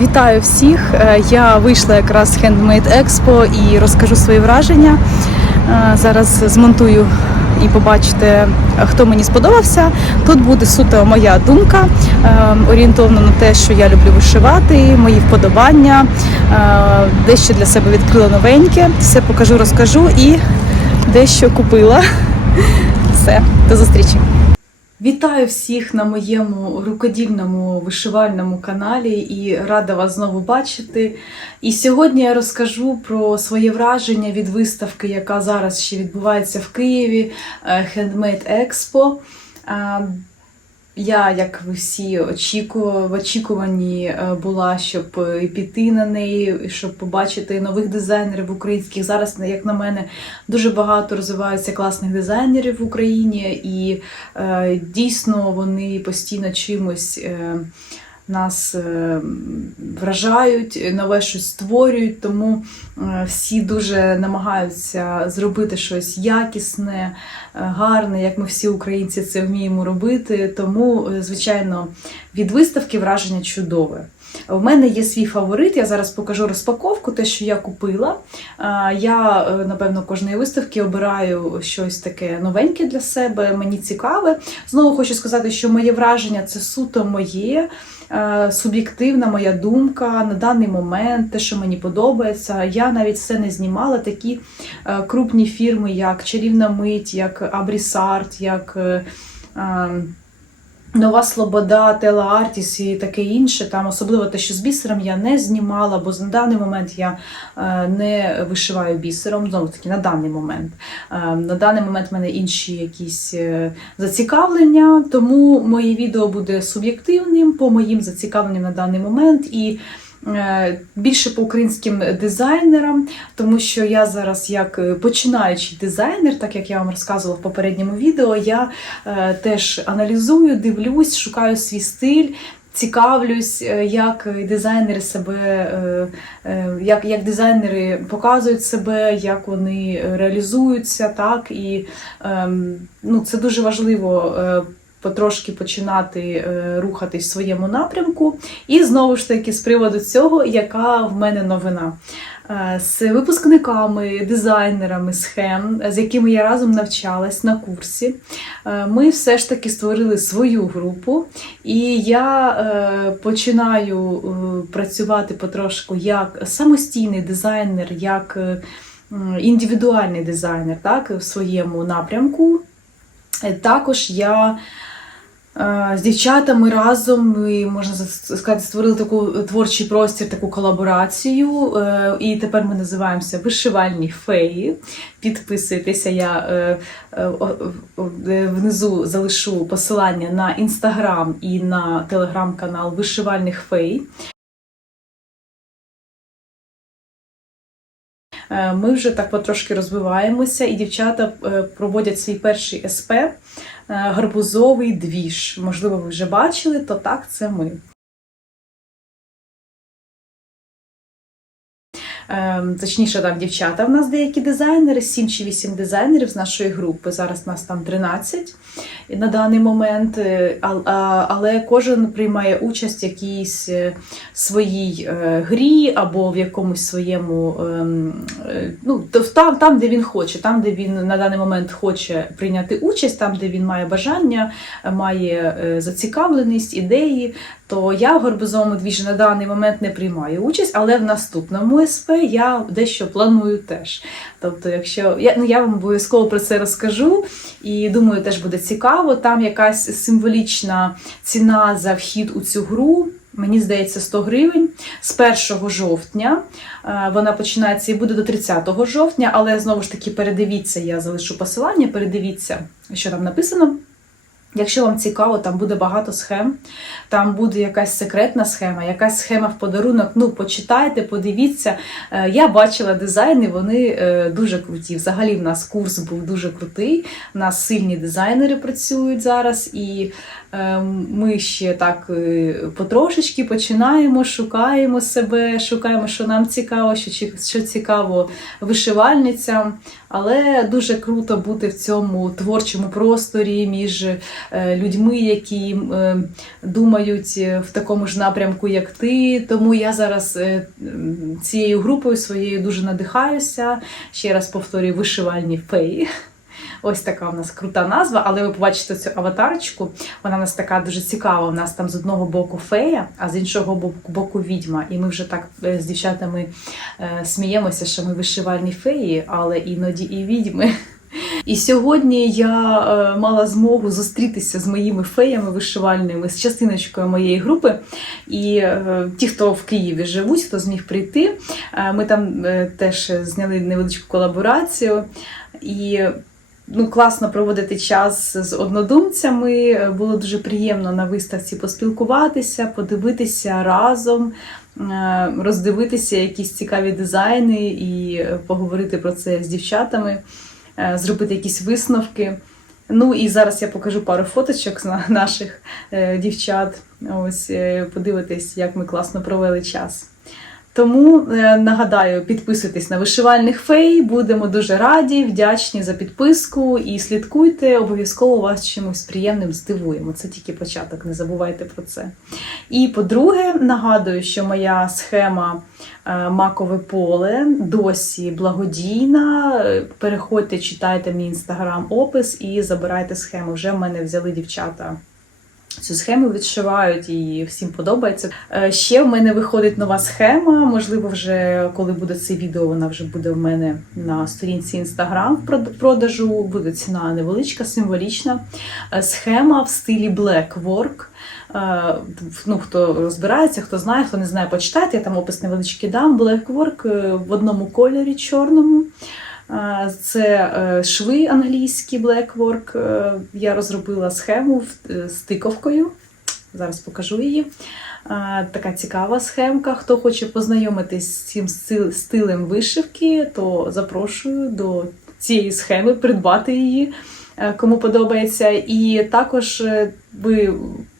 Вітаю всіх! Е, Я вийшла якраз з Handmade Expo і розкажу свої враження. Е, Зараз змонтую і побачите, хто мені сподобався. Тут буде суто моя думка, е, орієнтовно на те, що я люблю вишивати, мої вподобання. Дещо для себе відкрила новеньке. Все покажу, розкажу і дещо купила. Все, до зустрічі! Вітаю всіх на моєму рукодільному вишивальному каналі і рада вас знову бачити. І сьогодні я розкажу про своє враження від виставки, яка зараз ще відбувається в Києві е, Handmade Expo. Е, Я, як ви всі, очікувала, в очікуванні е, була, щоб і піти на неї, щоб побачити нових дизайнерів українських. Зараз, як на мене, дуже багато розвиваються класних дизайнерів в Україні, і е, дійсно вони постійно чимось. Е, нас е, вражають, нове щось створюють, тому е, всі дуже намагаються зробити щось якісне, е, гарне, як ми всі українці це вміємо робити. Тому, звичайно, від виставки враження чудове. У мене є свій фаворит. Я зараз покажу розпаковку, те, що я купила. Я, е, напевно, кожної виставки обираю щось таке новеньке для себе, мені цікаве. Знову хочу сказати, що моє враження це суто моє, е, суб'єктивна моя думка на даний момент, те, що мені подобається. Я навіть все не знімала. Такі е, крупні фірми, як Чарівна Мить, як Абрісарт, як. Нова Слобода, Тела Артіс і таке інше. Там особливо те, що з бісером я не знімала, бо на даний момент я е, не вишиваю бісером. Знову таки, на даний момент. Е, На даний момент в мене інші якісь е, зацікавлення, тому моє відео буде суб'єктивним по моїм зацікавленням на даний момент. І Більше по українським дизайнерам, тому що я зараз, як е, починаючий дизайнер, так як я вам розказувала в попередньому відео, я е, теж аналізую, дивлюсь, шукаю свій стиль. Цікавлюсь, е, як дизайнери себе, е, е, як, як дизайнери показують себе, як вони реалізуються, так і ем, ну, це дуже важливо е, потрошки починати е, рухатись в своєму напрямку. І знову ж таки, з приводу цього, яка в мене новина. Е, З випускниками, дизайнерами схем, з якими я разом навчалась на курсі, е, ми все ж таки створили свою групу, і я починаю працювати потрошку як самостійний дизайнер, як індивідуальний дизайнер, так, в своєму напрямку. Також я з дівчатами разом, ми, можна сказати, створили таку творчий простір, таку колаборацію. е, І тепер ми називаємося Вишивальні феї. Підписуйтеся, я е, е, е, внизу залишу посилання на інстаграм і на телеграм-канал Вишивальних фей. Е, Ми вже так потрошки розвиваємося, і дівчата е, проводять свій перший СП е, гарбузовий двіж. Можливо, ви вже бачили, то так це ми. Точніше, так, дівчата. В нас деякі дизайнери, 7 чи 8 дизайнерів з нашої групи. Зараз нас там 13 на даний момент, Е, але кожен приймає участь в якійсь е, своїй е, грі або в якомусь своєму, ем, ну, там, там, де він хоче, там, де він на даний момент хоче прийняти участь, там, де він має бажання, має зацікавленість, ідеї. То я в гарбузовому двіжі на даний момент не приймаю участь, але в наступному СП я дещо планую теж. Тобто, якщо я, ну, я вам обов'язково про це розкажу, і думаю, теж буде цікаво. Там якась символічна ціна за вхід у цю гру. Мені здається, 100 гривень з 1 жовтня. Е, Вона починається і буде до 30 жовтня, але знову ж таки передивіться, я залишу посилання, передивіться, що там написано. Якщо вам цікаво, там буде багато схем, там буде якась секретна схема, якась схема в подарунок. Ну, почитайте, подивіться. Е, Я бачила дизайни, вони е, дуже круті. Взагалі, в нас курс був дуже крутий. У нас сильні дизайнери працюють зараз, і е, ми ще так е, потрошечки починаємо, шукаємо себе, шукаємо, що нам цікаво, що цікаво вишивальницям. Але дуже круто бути в цьому творчому просторі між е, людьми, які е, думають е, в такому ж напрямку, як ти. Тому я зараз цією групою своєю дуже надихаюся. Ще раз повторюю, вишивальні феї. Ось така в нас крута назва, але ви побачите цю аватарочку. Вона у нас така дуже цікава. У нас там з одного боку фея, а з іншого боку, відьма. І ми вже так е, з дівчатами е, сміємося, що ми вишивальні феї, але іноді і відьми. І сьогодні я е, мала змогу зустрітися з моїми феями вишивальними, з частиночкою моєї групи. І ті, хто в Києві живуть, хто зміг прийти, ми там теж зняли невеличку колаборацію. І ну, класно проводити час з однодумцями. Було дуже приємно на виставці поспілкуватися, подивитися разом, е, роздивитися якісь цікаві дизайни і поговорити про це з дівчатами, е, зробити якісь висновки. Ну і зараз я покажу пару фоточок з наших е, дівчат. Ось подивитись, як ми класно провели час. Тому е, нагадаю, підписуйтесь на вишивальних фей. Будемо дуже раді, вдячні за підписку і слідкуйте. Обов'язково вас чимось приємним здивуємо. Це тільки початок, не забувайте про це. І по-друге, нагадую, що моя схема е, Макове поле досі благодійна. Е, Переходьте, читайте мій інстаграм опис і забирайте схему. Вже в мене взяли дівчата. Цю схему відшивають і всім подобається. Е, Ще в мене виходить нова схема. Можливо, вже коли буде це відео, вона вже буде в мене на сторінці інстаграм в продажу. Буде ціна невеличка, символічна. Е, Схема в стилі Black Work. Е, Ну, хто розбирається, хто знає, хто не знає, почитайте. Я там опис невеличкий дам. Black Work в одному кольорі чорному. Це е, шви англійські Blackwork. Е, Я розробила схему е, з тиковкою. Зараз покажу її. Така цікава схемка. Хто хоче познайомитись з цим стилем вишивки, то запрошую до цієї схеми придбати її, кому подобається. І також ви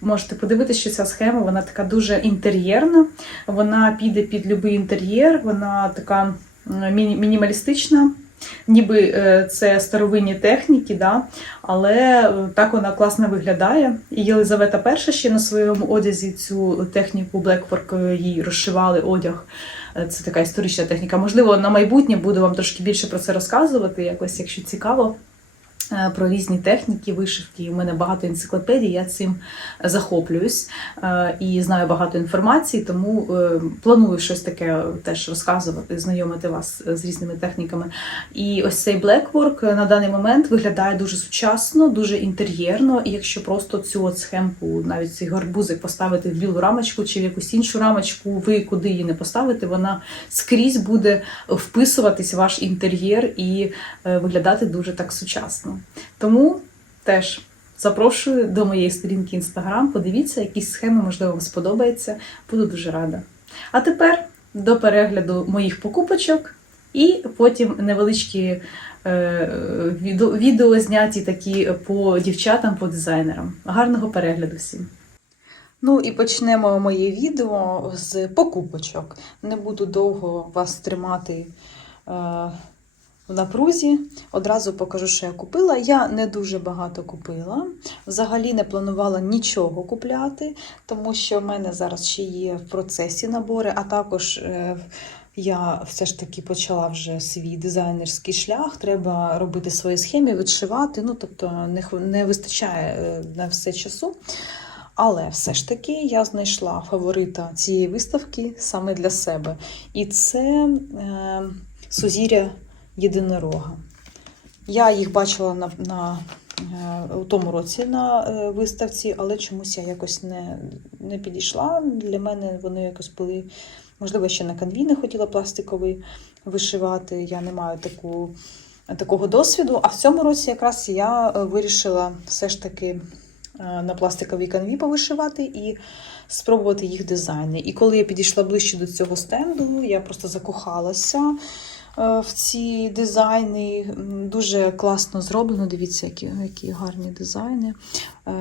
можете подивитися, що ця схема вона така дуже інтер'єрна. Вона піде під будь-який інтер'єр, вона така мінімалістична. Ніби е, це старовинні техніки, да? але е, так вона класно виглядає. І Єлизавета І ще на своєму одязі цю техніку е, їй розшивали одяг. Е, Це така історична техніка. Можливо, на майбутнє буду вам трошки більше про це розказувати, якось, якщо цікаво. Е, Про різні техніки, вишивки. У мене багато енциклопедій, я цим захоплююсь е, і знаю багато інформації, тому е, планую щось таке теж розказувати, знайомити вас з різними техніками. І ось цей Blackwork на даний момент виглядає дуже сучасно, дуже інтер'єрно. І якщо просто цю от схемку, навіть цей гарбузик поставити в білу рамочку чи в якусь іншу рамочку, ви куди її не поставите, вона скрізь буде вписуватись в ваш інтер'єр і виглядати дуже так сучасно. Тому теж. Запрошую до моєї сторінки Інстаграм. Подивіться, якісь схеми, можливо, вам сподобається. Буду дуже рада. А тепер до перегляду моїх покупочок і потім невеличкі е, відео, зняті такі по дівчатам, по дизайнерам. Гарного перегляду всім! Ну і почнемо моє відео з покупочок. Не буду довго вас тримати е, в напрузі. Одразу покажу, що я купила. Я не дуже багато купила. Взагалі не планувала нічого купляти, тому що в мене зараз ще є в процесі набори, а також. е, я все ж таки почала вже свій дизайнерський шлях. Треба робити свої схеми, відшивати. Ну, тобто не, не вистачає е, на все часу. Але все ж таки я знайшла фаворита цієї виставки саме для себе. І це е, Сузір'я єдинорога. Я їх бачила на, на, е, у тому році на е, виставці, але чомусь я якось не, не підійшла. Для мене вони якось були, можливо, ще на канві не хотіла пластиковий вишивати. Я не маю таку, такого досвіду. А в цьому році якраз я е, вирішила все ж таки на пластиковій канві повишивати і спробувати їх дизайни. І коли я підійшла ближче до цього стенду, я просто закохалася в ці дизайни. Дуже класно зроблено. Дивіться, які, які гарні дизайни. Е,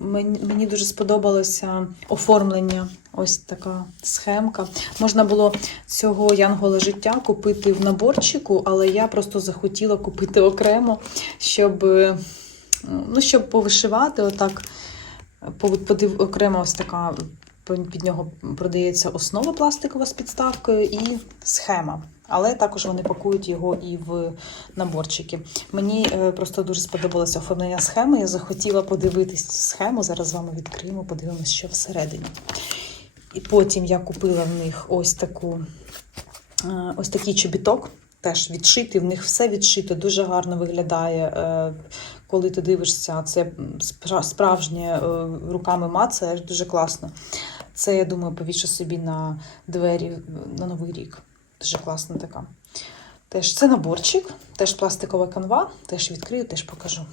Мені, мені дуже сподобалося оформлення. Ось така схемка. Можна було цього янгола життя купити в наборчику, але я просто захотіла купити окремо, щоб, е, ну, щоб повишивати отак. Подив- Окремо ось така під нього продається основа пластикова з підставкою і схема. Але також вони пакують його і в наборчики. Мені е, просто дуже сподобалося оформлення схеми. Я захотіла подивитись схему. Зараз з вами відкриємо, подивимося, що всередині. І потім я купила в них ось таку е, ось такий чобіток. Теж відшитий, в них все відшито, дуже гарно виглядає. е, Коли ти дивишся, це спра- справжнє руками мацаєш, дуже класно. Це, я думаю, повішу собі на двері на Новий рік. Дуже класна така. Теж це наборчик, теж пластикова канва, теж відкрию, теж покажу.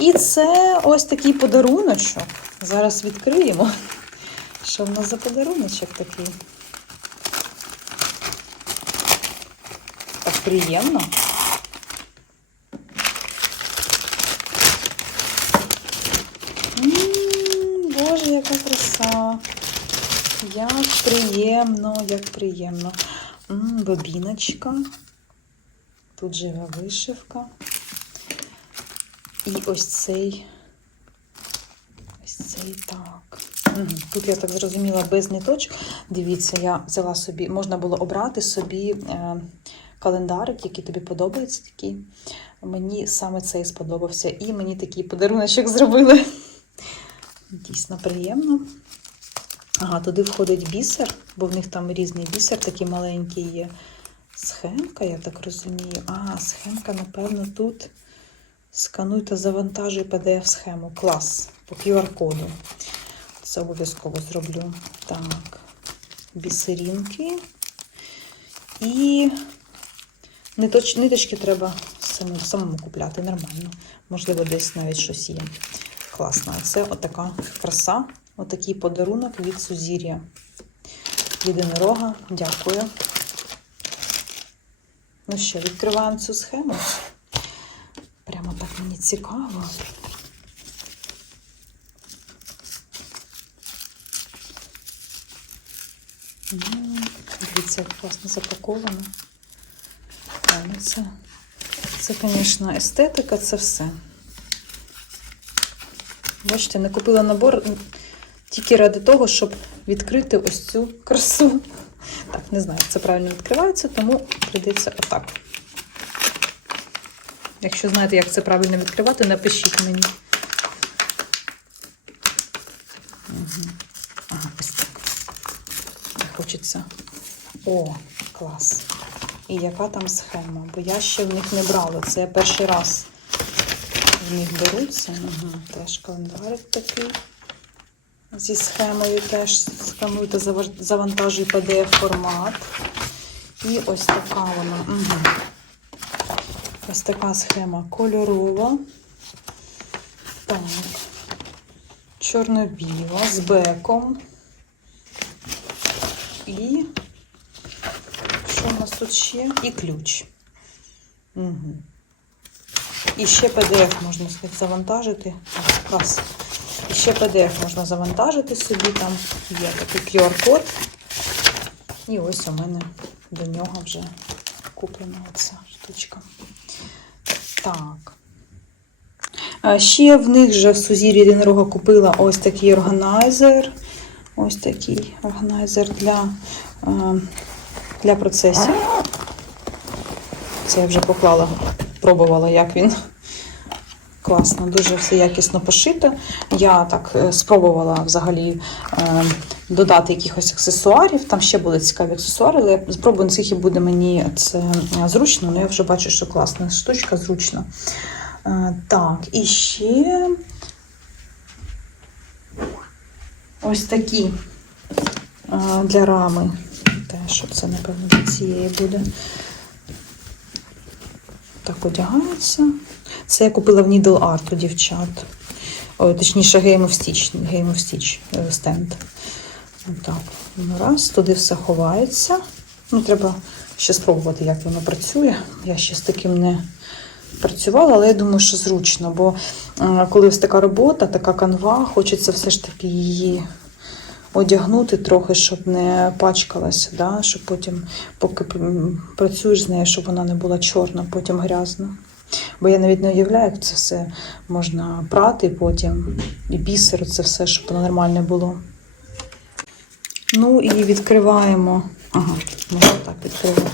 І це ось такий подаруночок. Зараз відкриємо. Що в нас за подаруночок такий? Так приємно. М, Боже, яка краса. Як приємно, як приємно. М, Бобіночка. Тут жива вишивка. І ось цей. Ось цей так. Тут я так зрозуміла без ниточок. Дивіться, я взяла собі, можна було обрати собі е, календарик, який тобі подобається. Такий. Мені саме цей сподобався. І мені такий подаруночок зробили. Дійсно приємно. Ага, туди входить бісер, бо в них там різний бісер, такий маленький є. Схемка, я так розумію. А, схемка, напевно, тут. Скануй та завантажуй PDF-схему. Клас. По QR-коду. Це обов'язково зроблю. Так. Бісерінки. І ниточ... ниточки треба самому, самому купляти нормально. Можливо, десь навіть щось є. Класно. Це отака краса. Отакий подарунок від Сузір'я. Єдинорога. Дякую. Ну що, відкриваємо цю схему. Прямо так мені цікаво. Дивіться, як класно запаковано. Ну це, це, звісно, естетика, це все. Бачите, не купила набор тільки ради того, щоб відкрити ось цю красу. Так, не знаю, як це правильно відкривається, тому прийдеться отак. Якщо знаєте, як це правильно відкривати, напишіть мені. Ага, ось так. Хочеться. О, клас. І яка там схема? Бо я ще в них не брала. Це я перший раз в них беруться. Угу. Теж календарик такий. Зі схемою теж скануйте, заваж- завантажуй PDF-формат. І ось така вона. Угу. Ось така схема кольорова. Так. Чорно-біла з беком. І що у нас тут ще? І ключ. Угу. І ще PDF можна сказати, завантажити. Так. І ще PDF можна завантажити собі. Там є такий QR-код. І ось у мене до нього вже куплена оця штучка. Так. Ще в них же в Сузір'ї Єдинорога купила ось такий органайзер. Ось такий органайзер для, е, для процесів. Це я вже поклала, пробувала, як він. Класно, дуже все якісно пошито. Я так е, спробувала взагалі е, додати якихось аксесуарів. Там ще були цікаві аксесуари, але я спробую, наскільки буде мені це е, зручно. Ну, я вже бачу, що класна штучка, зручна. Так, і ще ось такі для рами. Теж це, напевно, цієї буде. Так одягається. Це я купила в Needle Art у дівчат. О, точніше, Game of Stitch, Game of Stitch е, стенд. Так, ну раз, туди все ховається. Ну, треба ще спробувати, як воно працює. Я ще з таким не працювала, але я думаю, що зручно, бо е, коли ось така робота, така канва, хочеться все ж таки її одягнути трохи, щоб не пачкалася, да? щоб потім, поки працюєш з нею, щоб вона не була чорна, потім грязна. Бо я навіть не уявляю, як це все можна прати потім, і бісер, це все, щоб воно нормальне було. Ну і відкриваємо. Ага, можна так відкривати.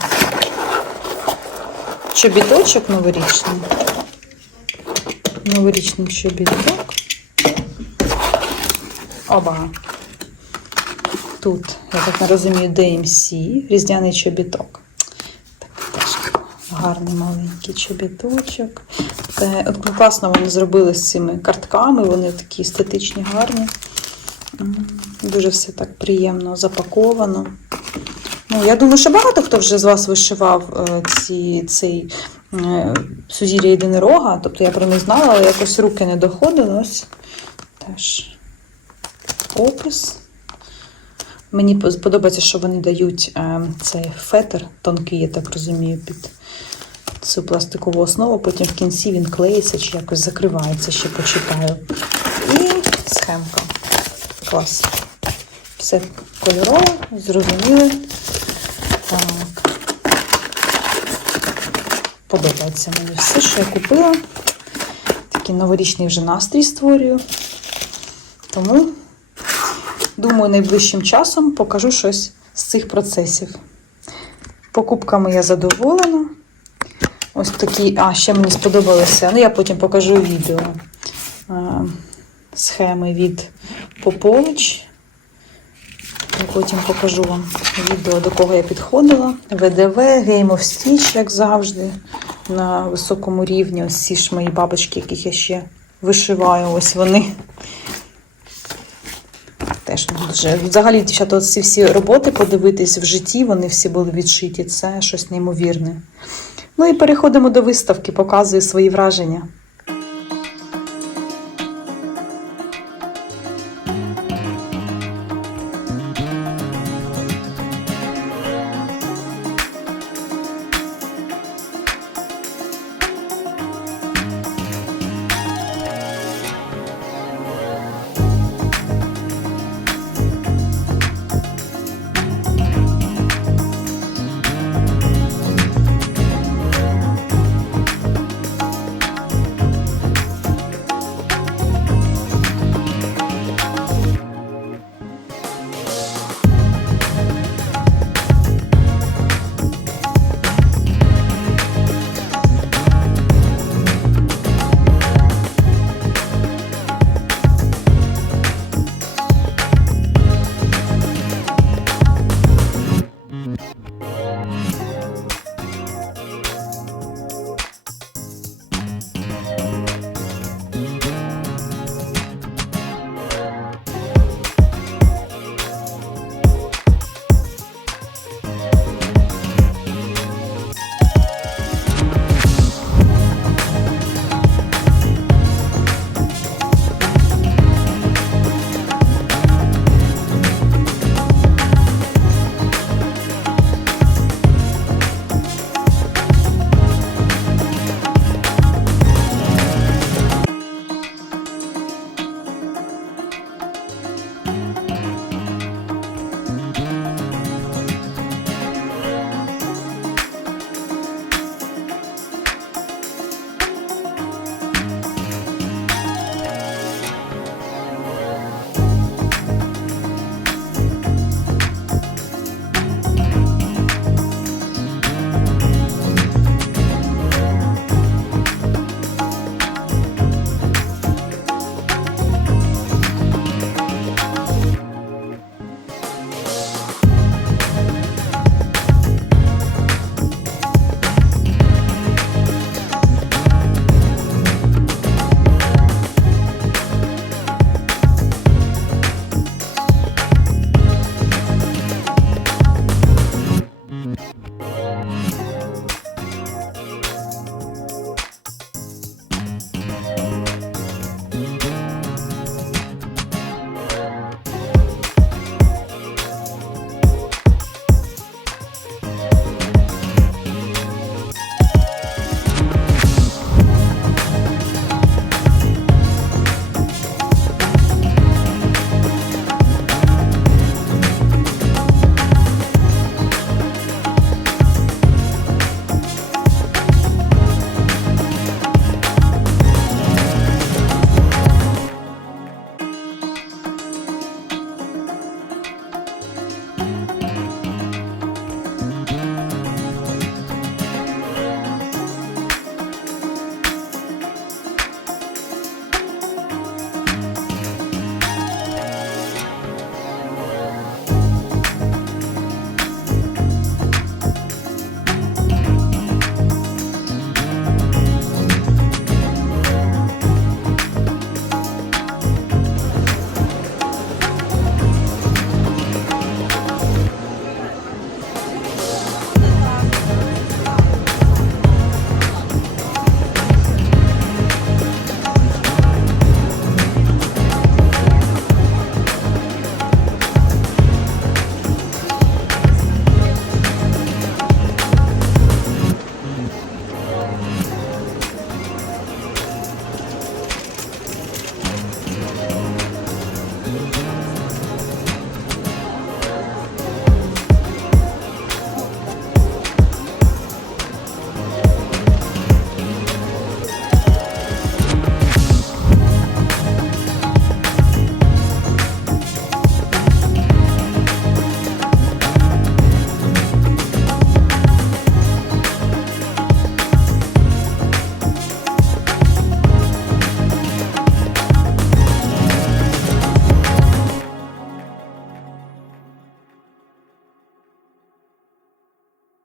Чобіточок новорічний. Новорічний чобіток. Оба. Тут, я так не розумію, DMC, різдвяний чобіток. Так, теж гарний маленький чобіточок. От класно вони зробили з цими картками, вони такі естетичні, гарні. Дуже все так приємно запаковано. Ну, я думаю, що багато хто вже з вас вишивав е, ці, цей е, сузір'я єдинорога. Тобто я про них знала, але якось руки не доходили. Ось теж опис. Мені подобається, що вони дають е, цей фетр тонкий, я так розумію, під цю пластикову основу. Потім в кінці він клеїться чи якось закривається, ще почитаю. І схемка. Клас. Все кольорове, зрозуміле. Так. Подобається мені все, що я купила. Такий новорічний вже настрій створюю. Тому, думаю, найближчим часом покажу щось з цих процесів. Покупками я задоволена. Ось такі, а ще мені сподобалося. Ну, я потім покажу відео. е, Схеми від Попович. І потім покажу вам відео, до кого я підходила. ВДВ, Game of Stitch, як завжди, на високому рівні. Ось ці ж мої бабочки, яких я ще вишиваю. Ось вони. Теж. Взагалі, дівчата, ці всі роботи подивитись в житті, вони всі були відшиті. Це щось неймовірне. Ну і переходимо до виставки, показую свої враження.